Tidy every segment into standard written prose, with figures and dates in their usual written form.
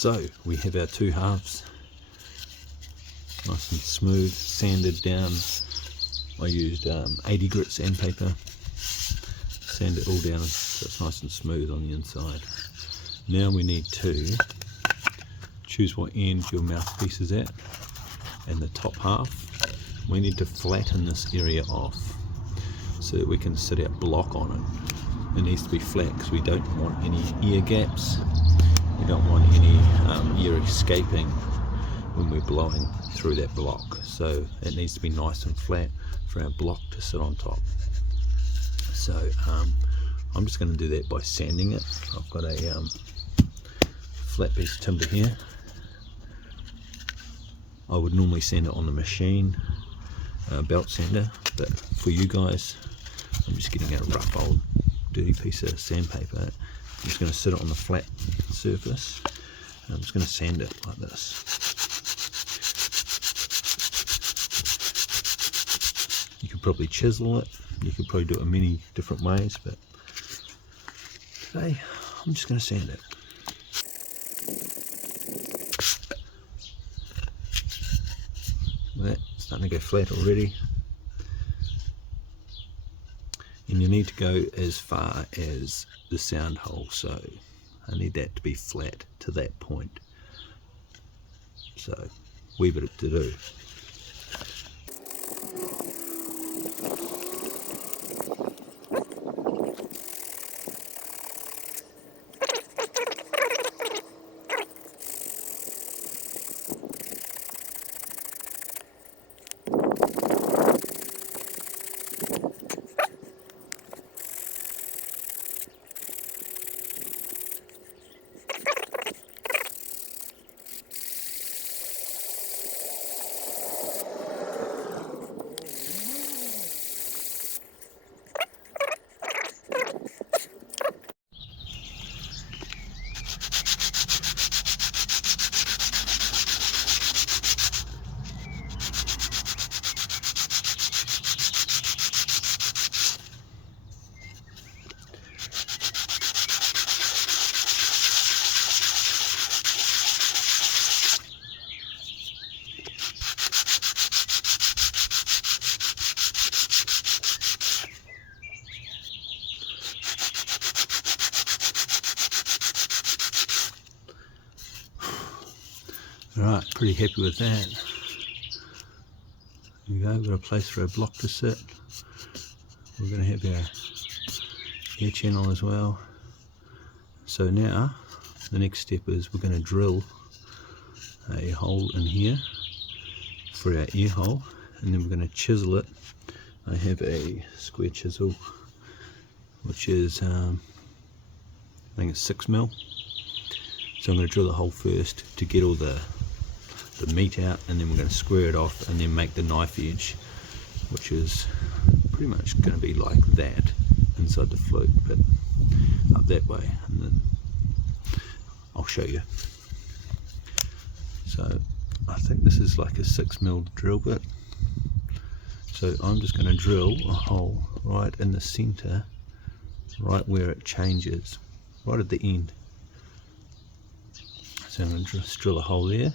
So we have our two halves, nice and smooth, sanded down. I used 80 grit sandpaper, sand it all down so it's nice and smooth on the inside. Now we need to choose what end your mouthpiece is at, and the top half. We need to flatten this area off so that we can sit our block on it. It needs to be flat because we don't want any ear gaps. We don't want any air escaping when we're blowing through that block. So it needs to be nice and flat for our block to sit on top. So I'm just going to do that by sanding it. I've got a flat piece of timber here. I would normally sand it on the machine, belt sander, but for you guys, I'm just getting a rough old dirty piece of sandpaper. I'm just going to sit it on the flat surface, and I'm just going to sand it like this. You could probably chisel it, you could probably do it in many different ways, but today I'm just going to sand it. That's starting to go flat already, and you need to go as far as the sound hole, so I need that to be flat to that point. So wee bit to do. Alright, pretty happy with that. There we go, we've got a place for our block to sit. We're going to have our air channel as well. So now, the next step is we're going to drill a hole in here for our ear hole, and then we're going to chisel it. I have a square chisel, which is, I think it's 6mm. So I'm going to drill the hole first to get all the meat out, and then we're going to square it off and then make the knife edge, which is pretty much going to be like that inside the flute, but up that way, and then I'll show you. So I think this is like a 6mm drill bit, so I'm just going to drill a hole right in the center, right where it changes, right at the end. So I'm going to just drill a hole there.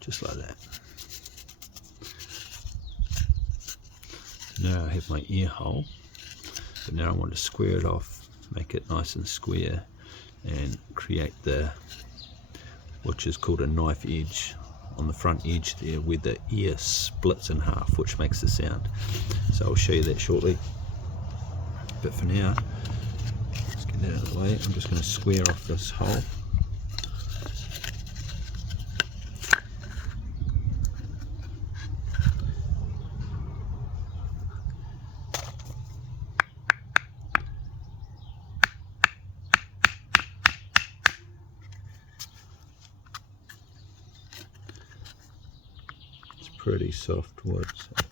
Just like that. Now I have my ear hole, but now I want to square it off, make it nice and square, and create the, which is called a knife edge on the front edge there, where the ear splits in half, which makes the sound. So I'll show you that shortly. But for now, let's get that out of the way. I'm just going to square off this hole. Pretty soft wood. So.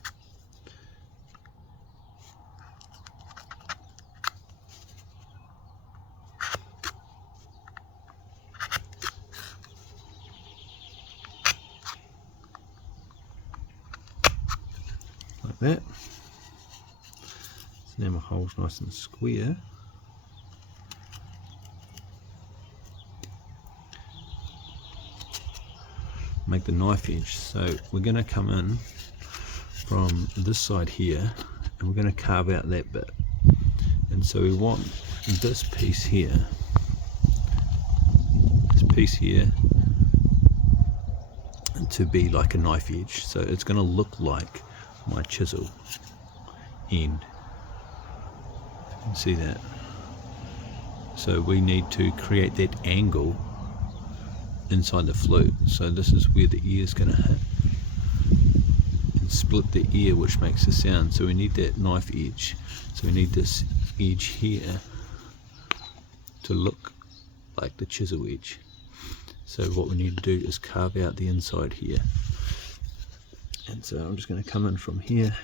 like that. So now my hole's nice and square. Make the knife edge. So we're going to come in from this side here and we're going to carve out that bit. And so we want this piece here, to be like a knife edge. So it's going to look like my chisel end. You can see that. So we need to create that angle inside the flute. So this is where the ear is going to hit and split the ear, which makes the sound. So we need that knife edge. So we need this edge here to look like the chisel edge. So what we need to do is carve out the inside here. And so I'm just going to come in from here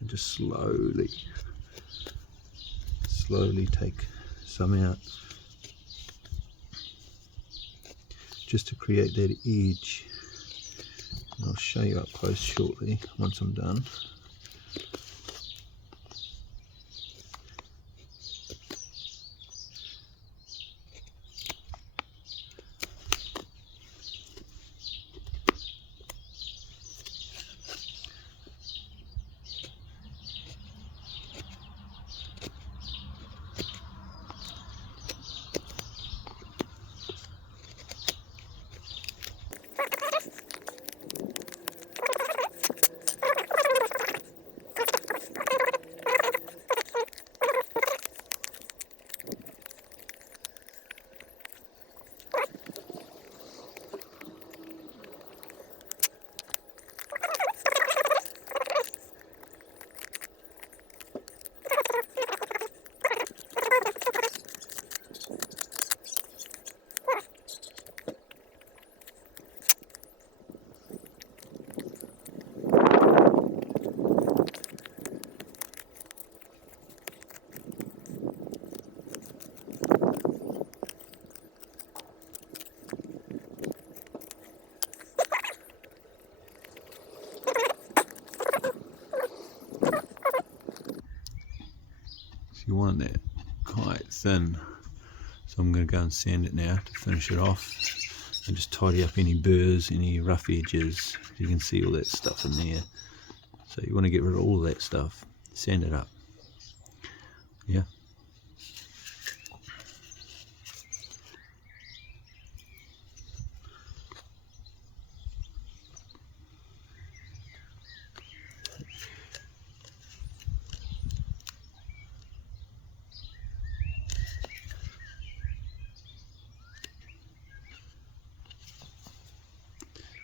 and just slowly take some out, just to create that edge. And I'll show you up close shortly once I'm done. You want that quite thin, so I'm going to go and sand it now to finish it off and just tidy up any burrs, any rough edges. You can see all that stuff in there, so you want to get rid of all of that stuff, sand it up. Yeah.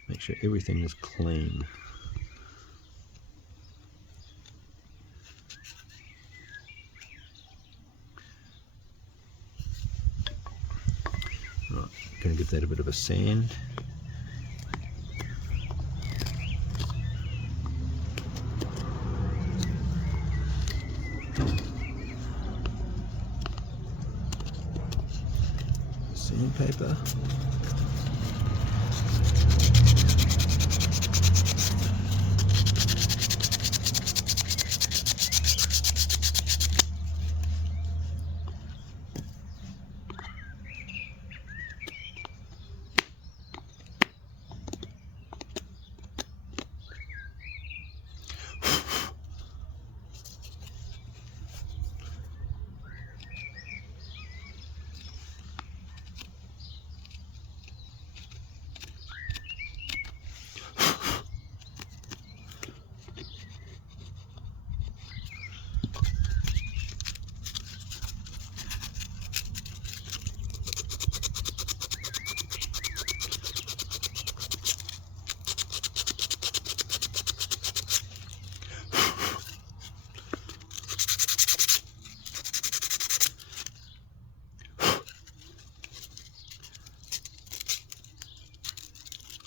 Make sure everything is clean. Right, going to give that a bit of a sand. Sandpaper.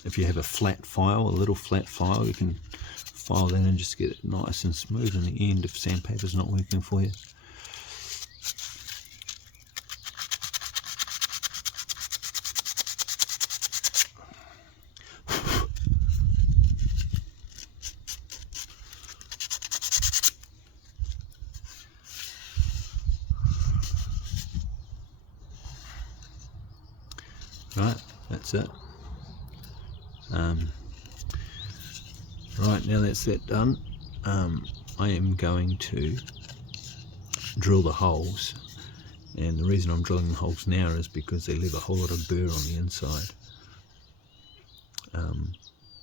If you have a flat file, a little flat file, you can file that and just get it nice and smooth in the end if sandpaper's not working for you. Right, that's it. Right, now that's that done, I am going to drill the holes, and the reason I'm drilling the holes now is because they leave a whole lot of burr on the inside.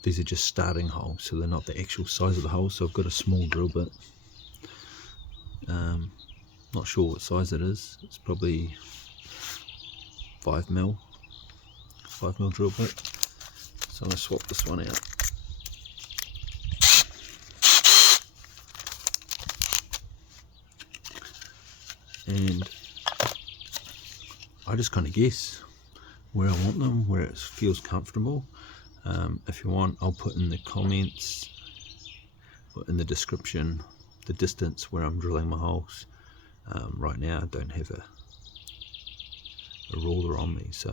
These are just starting holes, so they're not the actual size of the hole, so I've got a small drill bit. Not sure what size it is, it's probably 5 mil drill bit. So I'm going to swap this one out. And I just kind of guess where I want them, where it feels comfortable. If you want, I'll put in the comments or in the description the distance where I'm drilling my holes. Right now I don't have a ruler on me, so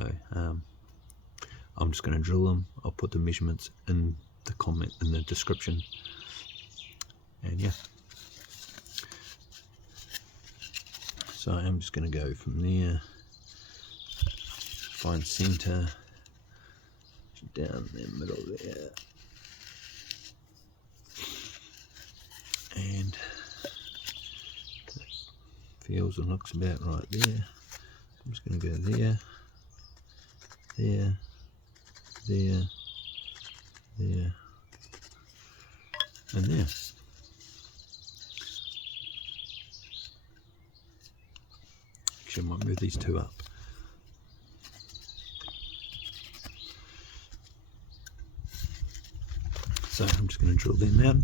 I'm just going to drill them. I'll put the measurements in the comment in the description, and yeah. So I'm just going to go from there, find center, down the middle there, and feels and looks about right there. I'm just going to go there, there, there, there, and there. Actually, I might move these two up. So I'm just going to drill them out.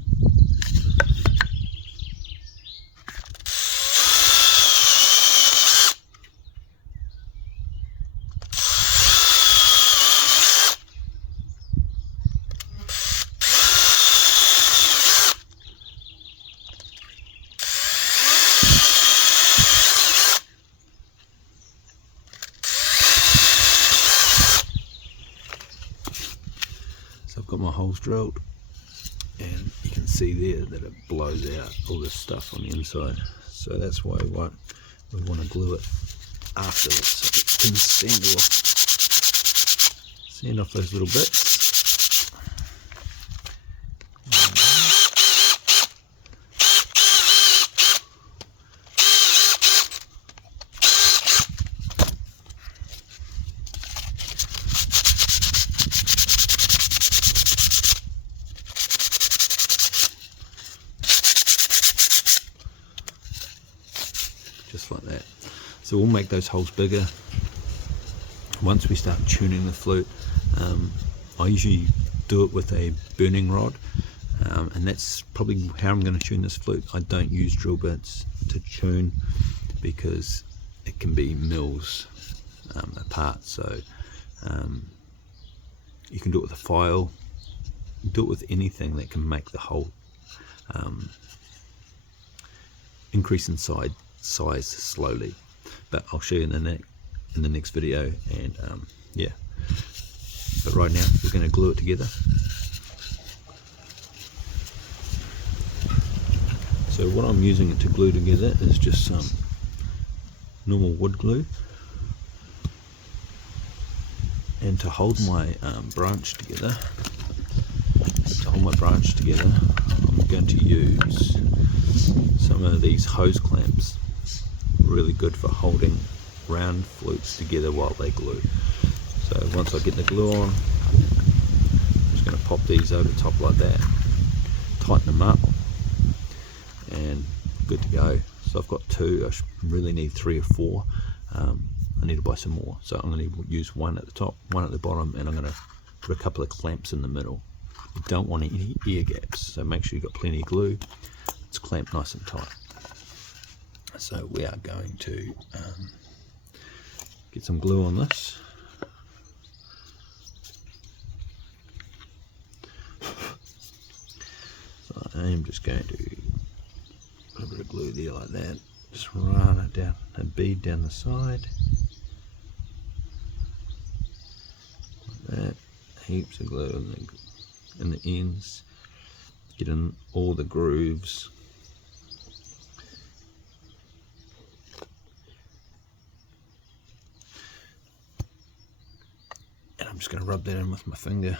So I've got my holes drilled, and you can see there that it blows out all this stuff on the inside. So that's why we want to glue it afterwards, so it can sand off those little bits. Just like that. So we'll make those holes bigger once we start tuning the flute. I usually do it with a burning rod, and that's probably how I'm going to tune this flute. I don't use drill bits to tune because it can be mils apart, so you can do it with a file, do it with anything that can make the hole increase in size slowly, but I'll show you in the next video. And yeah, but right now we're going to glue it together. So what I'm using it to glue together is just some normal wood glue, and to hold my branch together, I'm going to use some of these hose clamps. Really good for holding round flutes together while they glue. So once I get the glue on, I'm just going to pop these over the top like that, tighten them up, and good to go. So I've got two. I really need 3 or 4. I need to buy some more, so I'm going to use one at the top, one at the bottom, and I'm going to put a couple of clamps in the middle. You don't want any ear gaps, so make sure you've got plenty of glue. It's clamped nice and tight. So we are going to get some glue on this. So I am just going to put a bit of glue there like that. Just run it down, a bead down the side. Like that. Heaps of glue in the ends. Get in all the grooves. And I'm just going to rub that in with my finger.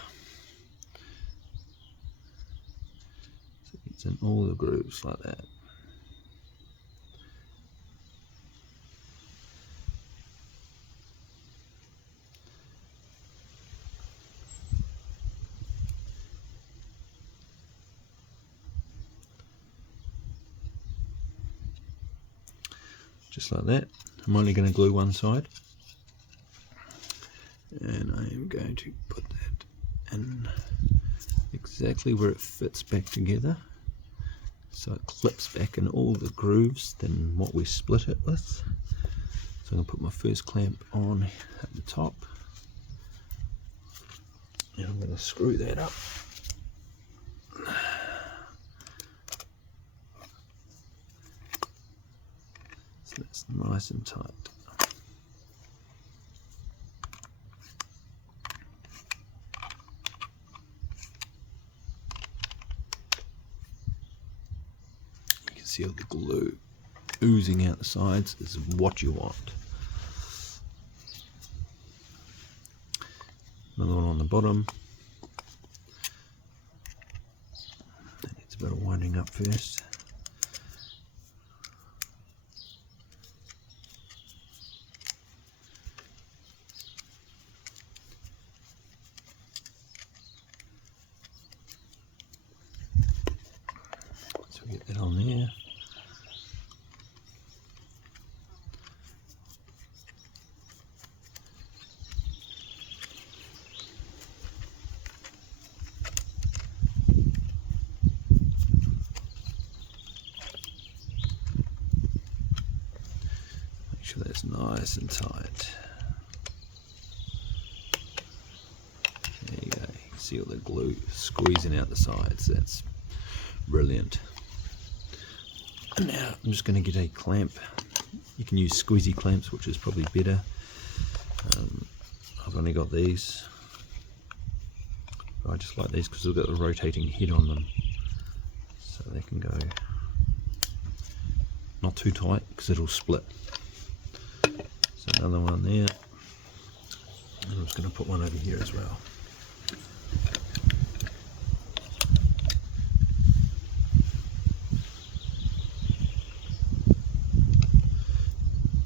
So it's in all the grooves like that. Just like that. I'm only going to glue one side, and I am going to put that in exactly where it fits back together, so it clips back in all the grooves than what we split it with. So I'm going to put my first clamp on at the top, and I'm going to screw that up. So that's nice and tight. You can see all the glue oozing out the sides is what you want. Another one on the bottom. That needs a bit of winding up first. So we get that on there. Make sure that's nice and tight. There you go. You can see all the glue squeezing out the sides. That's brilliant. Now I'm just going to get a clamp. You can use squeezy clamps, which is probably better. I've only got these. I just like these because they've got the rotating head on them, so they can go not too tight because it'll split. So another one there, and I'm just going to put one over here as well.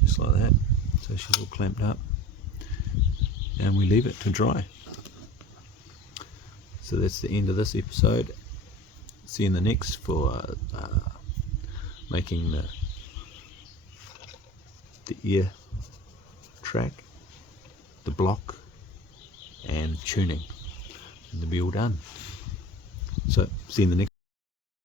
Just like that. So she's all clamped up, and we leave it to dry. So that's the end of this episode. See you in the next for making the ear track, the block, and tuning, and they'll be all done. So see you in the next